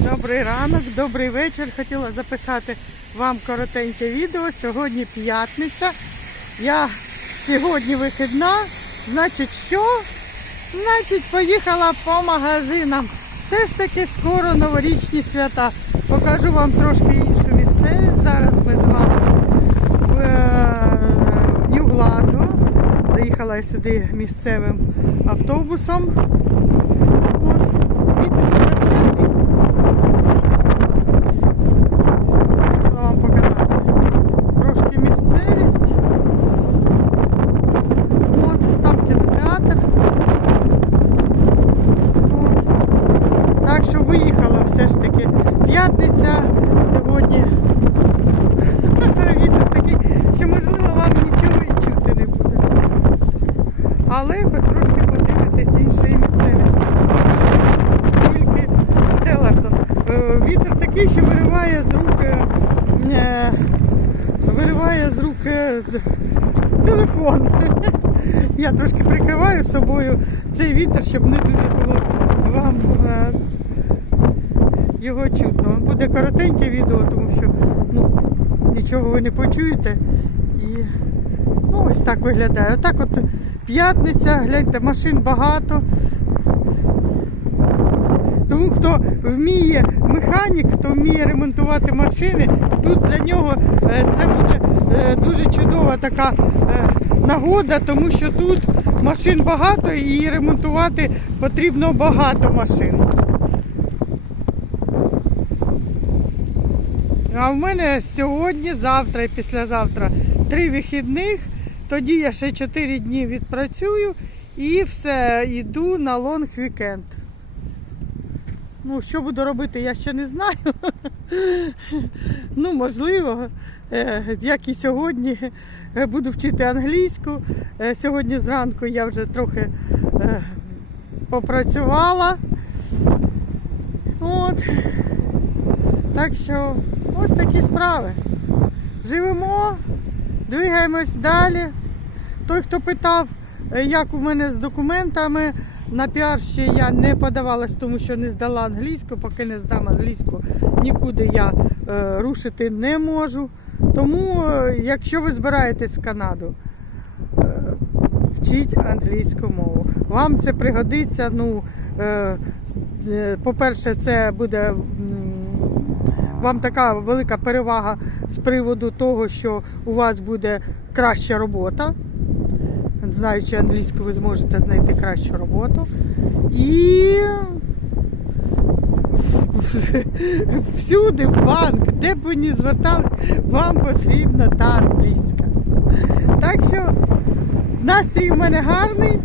Добрий ранок, добрий вечір. Хотіла записати вам коротеньке відео. Сьогодні п'ятниця. Я сьогодні вихідна. Значить, що? Значить, поїхала по магазинам. Все ж таки скоро новорічні свята. Покажу вам трошки іншу місцевість. Зараз ми з вами в е, Нью-Глазго. Доїхала я сюди місцевим автобусом. От, вітер страшенний. Хотіла вам показати трошки місцевість. От, там кінотеатр. От. Так що виїхала все ж таки. П'ятниця сьогодні. Вітер такий, що можливо вам нічого і чути не буде. Але хоч трошки подивитись іншої місцевості. Тільки Стеллартон. Е, Вітер такий, що вириває з рук. е, е, Вириває з рук телефон. Я трошки прикриваю собою цей вітер, щоб не дуже було вам його чутно. Буде коротеньке відео, тому що ну, нічого ви не почуєте. І ну, ось так виглядає. Отак от п'ятниця, гляньте, машин багато. Тому хто вміє механік, хто вміє ремонтувати машини, тут для нього е, це буде е, дуже чудова така е, нагода, тому що тут машин багато і ремонтувати потрібно багато машин. А в мене сьогодні, завтра і післязавтра три вихідних. Тоді я ще 4 дні відпрацюю і все, йду на лонг вікенд. Ну, що буду робити, я ще не знаю. Ну, можливо, е, як і сьогодні, е, буду вчити англійську. Е, Сьогодні зранку я вже трохи попрацювала. От. Так що ось такі справи. Живемо, двигаємось далі. Той, хто питав, е, як у мене з документами, на піар ще я не подавалась, тому що не здала англійську, поки не здам англійську, нікуди я е, рушити не можу. Тому, е, якщо ви збираєтесь в Канаду, е, вчіть англійську мову. Вам це пригодиться. Ну, е, е, по-перше, це буде вам така велика перевага з приводу того, що у вас буде краща робота. Знаючи англійську, ви зможете знайти кращу роботу. І всюди, в банк, де б ви ні звертались, вам потрібна та англійська. Так що настрій у мене гарний.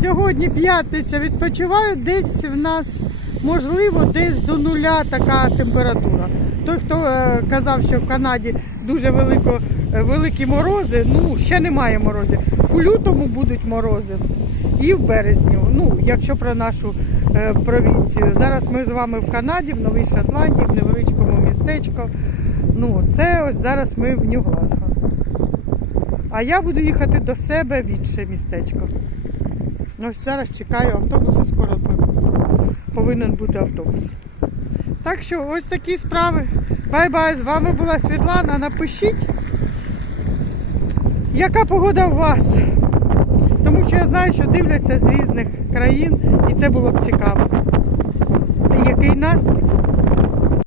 Сьогодні п'ятниця відпочиваю. Десь в нас, можливо, десь до нуля така температура. Той, хто е, казав, що в Канаді дуже велико, е, великі морози, ну ще немає морозів. У лютому будуть морози і в березні. Ну, якщо про нашу е, провінцію. Зараз ми з вами в Канаді, в Новій Шотландії, в невеличкому містечку. Ну, це ось зараз ми в Нью-Глазго. А я буду їхати до себе в інше містечко. Ось зараз чекаю автобуса, скоро повинен бути автобус. Так що ось такі справи. Бай-бай! З вами була Світлана. Напишіть, яка погода у вас. Тому що я знаю, що дивляться з різних країн і це було б цікаво. Який настрій?